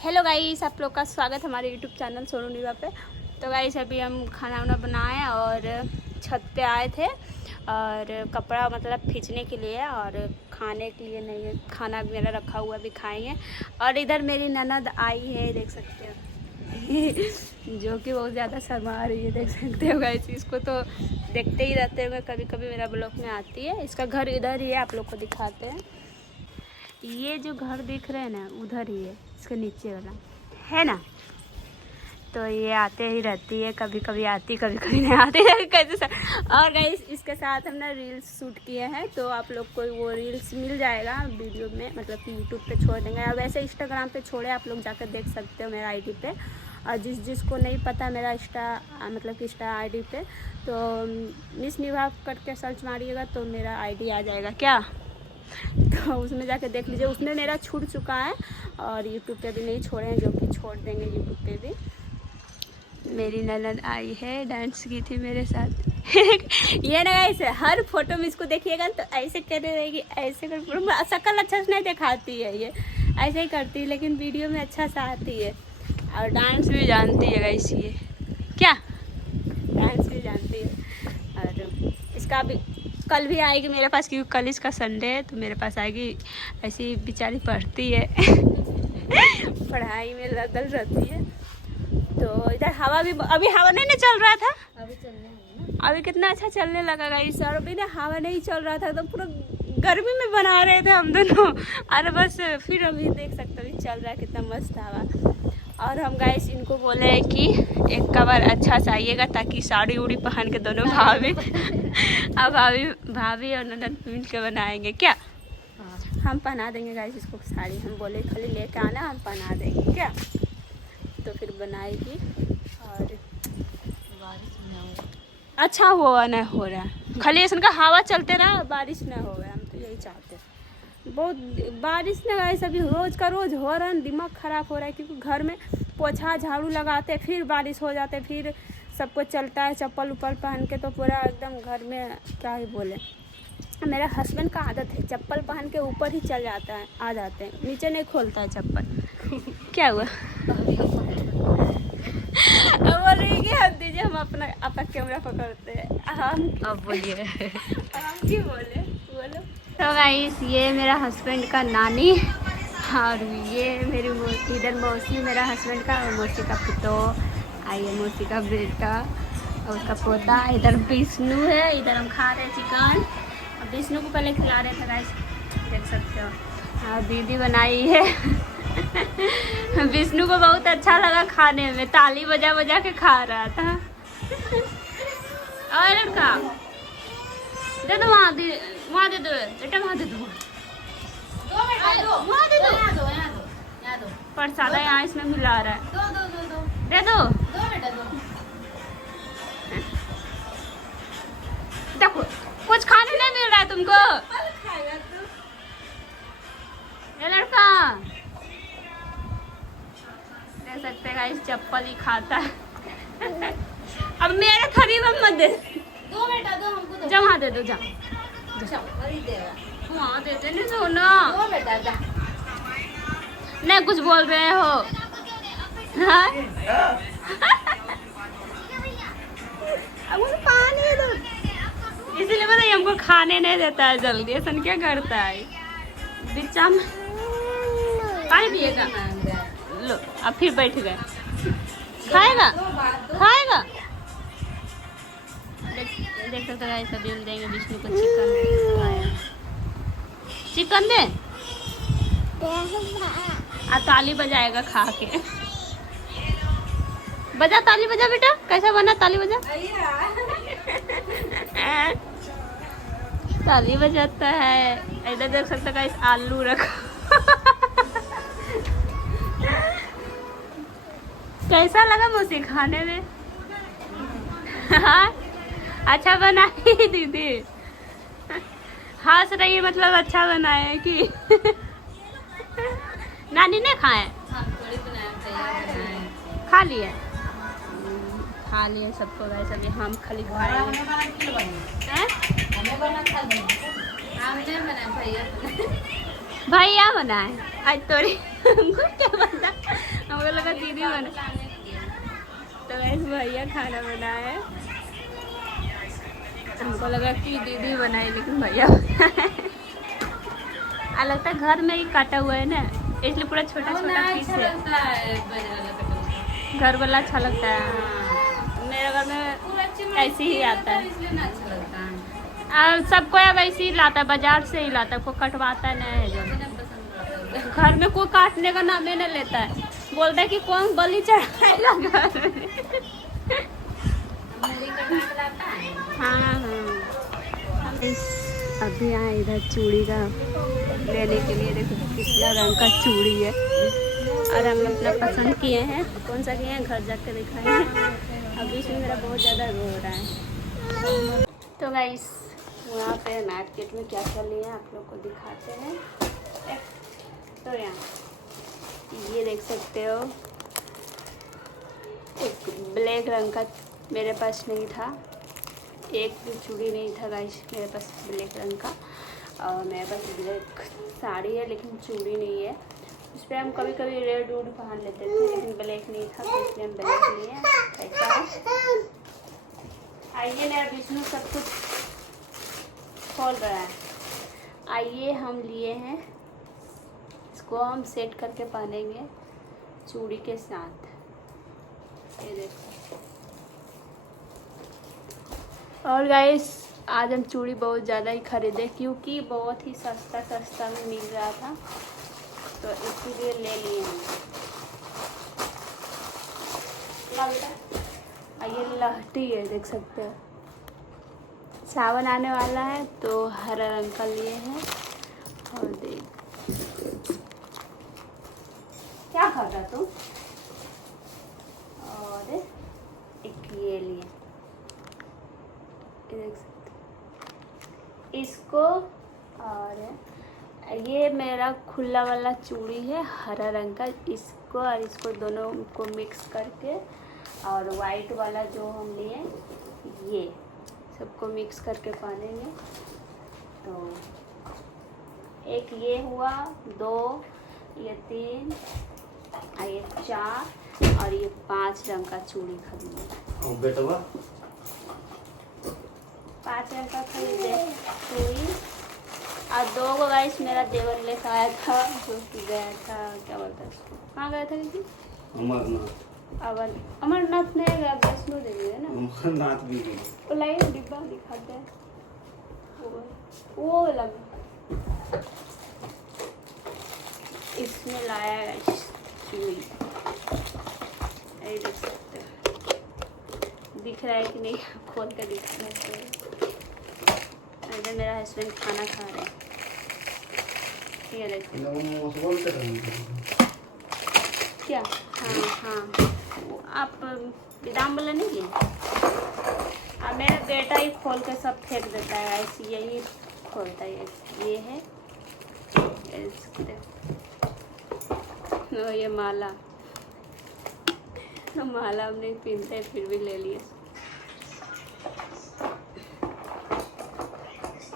Hello guys, आप लोग का स्वागत हमारे यूट्यूब चैनल सोनू निवा पे। तो गाइस अभी हम खाना वाना बनाए और छत पे आए थे और कपड़ा मतलब खींचने के लिए और खाने के लिए नहीं है। खाना वगैरह रखा हुआ भी खाएंगे। और इधर मेरी ननद आई है, देख सकते हो जो कि बहुत ज़्यादा शर्मा रही है, देख सकते हो गाइस। इसको तो देखते ही रहते हैं, कभी कभी मेरा ब्लॉग में आती है। इसका घर इधर ही है, आप लोग को दिखाते हैं। ये जो घर दिख रहे हैं ना, उधर ही है, इसके नीचे वाला है ना। तो ये आते ही रहती है, कभी कभी आती कभी कभी नहीं आती कैसे। और गाइस इसके साथ हम ना रील्स शूट किए हैं, तो आप लोग को वो रील्स मिल जाएगा वीडियो में, मतलब कि यूट्यूब पे छोड़ देंगे। और वैसे इंस्टाग्राम पे छोड़े, आप लोग जाकर देख सकते हो मेरा आईडी पे। और जिसको नहीं पता मेरा इंस्टा आईडी पे, तो मिस निभा करके सर्च मारिएगा तो मेरा आईडी आ जाएगा क्या, तो उसमें जाके देख लीजिए। उसमें मेरा छूट चुका है और यूट्यूब पे भी नहीं छोड़े हैं, जो कि छोड़ देंगे यूट्यूब पे भी। मेरी ननद आई है, डांस की थी मेरे साथ ये ना ऐसे हर फोटो में इसको देखिएगा तो ऐसे करे रहेगी, ऐसे कर शक्ल अच्छा से नहीं दिखाती है, ये ऐसे ही करती है, लेकिन वीडियो में अच्छा सा आती है। और डांस भी जानती है गाइस, ये क्या डांस भी जानती है। और इसका भी कल भी आएगी मेरे पास, क्योंकि कल इसका संडे है, तो मेरे पास आएगी। ऐसी बेचारी पढ़ती है पढ़ाई में लगल रहती है। तो इधर हवा भी, अभी हवा नहीं ना चल रहा था, अभी चलने अभी कितना अच्छा चलने लगा गाइस। और अभी ना हवा नहीं चल रहा था, तो पूरा गर्मी में बना रहे थे हम दोनों। अरे बस फिर अभी देख सकते हो चल रहा है, कितना मस्त हवा। और हम गाइस इनको बोले हैं कि एक कवर अच्छा सा आइएगा, ताकि साड़ी उड़ी पहन के दोनों भाभी अब भाभी और ननद मिल के बनाएंगे क्या। हम पहना देंगे गाइस इसको साड़ी, हम बोले खाली लेके आना, हम पहना देंगे क्या। तो फिर बनाएगी। और बारिश में अच्छा हुआ ना हो रहा, खाली ऐसा का हवा चलते रहा, बारिश ना हो रहा। हम तो यही चाहते हैं। बहुत बारिश ना गाइस अभी रोज का रोज हो रहा है, दिमाग ख़राब हो रहा है। क्योंकि घर में पोछा झाड़ू लगाते, फिर बारिश हो जाते, फिर सब कुछ चलता है चप्पल उप्पल पहन के, तो पूरा एकदम घर में क्या ही बोले। मेरा हस्बैंड का आदत है चप्पल पहन के ऊपर ही चल जाता है, आ जाते हैं, नीचे नहीं खोलता है चप्पल क्या हुआ अब बोल रही कि हम दीजिए, हम अपना कैमरा पकड़ते हैं। हम अब बोलिए हम क्यों बोले, बोलो। तो गाइस ये मेरा हस्बैंड का नानी, और ये मेरी मौसी, इधर मौसी मेरा हस्बैंड का, और मौसी का पुतो, आइए मौसी का बेटा और उसका पोता। इधर विष्णु है, इधर हम खा रहे हैं चिकन। और विष्णु को पहले खिला रहे थे गाइस, देख सकते हो। और दीदी बनाई है विष्णु को बहुत अच्छा लगा खाने में, ताली बजा बजा के खा रहा था और लड़का दे दो, वहाँ दे दो बेटा, वहाँ दे दो, वहाँ दे दो। प्रसादा यहाँ इसमें मिला रहा है, दे दो देखो, कुछ खाने नहीं मिल रहा है तुमको। ये लड़का देख सकते हैं गाइस, चप्पल ही खाता है अब मेरे थरी में मत दे दो बेटा, दो हमको दो। जा, वहाँ दे दो, जा चप्पल ही देगा। वहाँ दे दे, नहीं दो ना। दो बेटा जा। नहीं कुछ बोल रहे हो हाँ? अब मुझे पानी दो, इसीलिए बताइए हमको खाने नहीं देता है जल्दी। ऐसा क्या करता है, बिच्चा में पानी पिएगा, लो अब फिर बैठ गए। खाएगा खाएगा, देख सकते हैं सभी हम देंगे विष्णु को चिकन दे, ताली बजाएगा खा के। बजा ताली बजा बेटा, कैसा बना ताली बजा ताली बजाता है। इधर देख सकते हैं इस आलू रखा कैसा लगा मुझे खाने में हाँ? अच्छा बनाई दीदी, हंस रही है मतलब अच्छा बनाए कि नानी ने खाए, खा लिए सबको वैसे भी, हम खाली खाएंगे। भैया बनाए आज तोरी हमको क्या पता, हमको लगा दीदी बना। तो गाइस भैया खाना बनाए हैं, हमको लगा कि दीदी बनाई लेकिन भैया लगता है घर में ही काटा हुआ है ना, इसलिए पूरा छोटा छोटा पीस है। घर वाला अच्छा लगता है। मेरे घर में ऐसे ही आता है, सबको अब ऐसे ही लाता है, बाजार से ही लाता है, कोई कटवाता नहीं है। घर में कोई काटने का नाम नहीं लेता है, बोलता है कि कौन बलि चढ़ाएगा घर में। हाँ। अभी आए इधर चूड़ी का लेने के लिए। देखो कितना रंग का चूड़ी है और हम अपना पसंद किए हैं। कौन सा किए हैं घर जाकर दिखाएंगे। अभी इसमें मेरा बहुत ज़्यादा रो रहा है। तो गाइस वहाँ पे मार्केट में क्या क्या लिए हैं आप लोग को दिखाते हैं। तो यहाँ ये देख सकते हो, एक ब्लैक रंग का मेरे पास नहीं था, एक भी चूड़ी नहीं था गाइस मेरे पास ब्लैक रंग का। और मेरे पास ब्लैक साड़ी है लेकिन चूड़ी नहीं है। उस पर हम कभी कभी रेड वूड पहन लेते थे लेकिन ब्लैक नहीं था, तो इसलिए हम ब्लैक लिए। कैसा है आइए मेरा विष्णु सब कुछ खोल रहा है। आइए हम लिए हैं, इसको हम सेट करके पहनेंगे चूड़ी के साथ। ये देखो। और गाइस आज हम चूड़ी बहुत ज़्यादा ही खरीदे क्योंकि बहुत ही सस्ता में मिल रहा था, तो इसीलिए ले लिए हैं। ये लहठी है, देख सकते हो। सावन आने वाला है तो हरा रंग का लिए हैं। और देख क्या कर रहा तू। और एक ये लिए, देख सकते इसको। और ये मेरा खुला वाला चूड़ी है हरा रंग का, इसको और इसको दोनों को मिक्स करके, और वाइट वाला जो हम लिए ये सबको मिक्स करके पहनेंगे। तो एक ये हुआ, 2 ये 3 ये 4 और ये 5 रंग का चूड़ी खरीदे। 5 रंग का खरीदे चूड़ी। और 2 को गाइस मेरा देवर लेकर आया था, जो कि गया था, क्या बोलता है उसको, कहाँ गया था दीदी? अमरनाथ नहीं गया, वैष्णो देवी है ना। अमरनाथ भी वो लाइए डिब्बा दिखाते हैं, वो वाला इसमें लाया है चूड़ी। ये देख सकते हो, दिख रहा है कि नहीं, खोल कर दिखाना चाहिए। इधर मेरा हस्बैंड खाना खा रहे हैं। ये देखो क्या। हाँ आप बादाम वाला नहीं लिए। अब मेरा बेटा ही खोल के सब फेंक देता है, ऐसे यही खोलता है। ये है ये माला हम नहीं पहनते फिर भी ले लिए।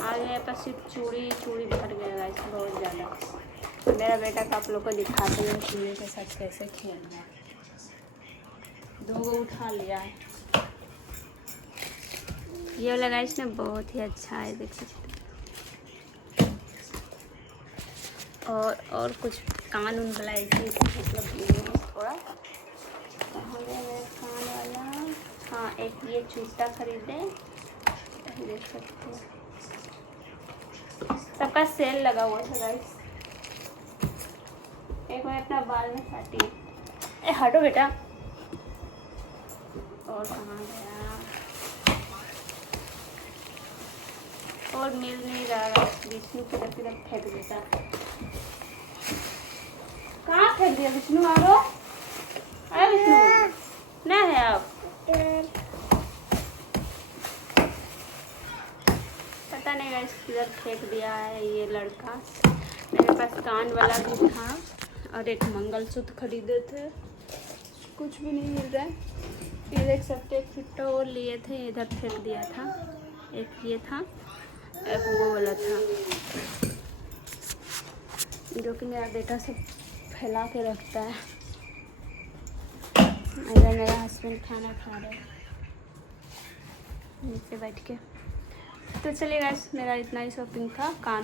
आज मेरे पास सिर्फ चूड़ी भर गया है बहुत ज़्यादा। मेरा बेटा का आप लोग को दिखाते हैं चूड़ी के साथ कैसे खेलना है। 2 उठा लिया है। ये वाला गाइस ना बहुत ही अच्छा है, देख सकते हैं। और कुछ कान उन बुलाई थी, मतलब थोड़ा कान वाला। हाँ एक ये चूटा खरीदे, देख सकते हैं सबका सेल लगा हुआ था गाइस। एक मैं अपना बाल में काटी। ए हटो बेटा। और कहाँ गया, और मिल नहीं रहा। विष्णु किधर फेंक देता। कहाँ फेंक दिया विष्णु? मारो। अरे विष्णु नहीं है आप। पता नहीं गाइस किधर फेंक दिया है ये लड़का। मेरे पास कान वाला भी था और एक मंगलसूत्र खरीदे थे, कुछ भी नहीं मिल रहा है। ये देख सकते, एक चुट्टा और लिए थे, इधर फेंक दिया था। एक ये था, एक वो वाला था, जो कि मेरा बेटा सब फैला के रखता है। इधर मेरा हस्बैंड खाना खा रहे हैं नीचे बैठ के। तो चलिए गाइस, मेरा इतना ही शॉपिंग था। कान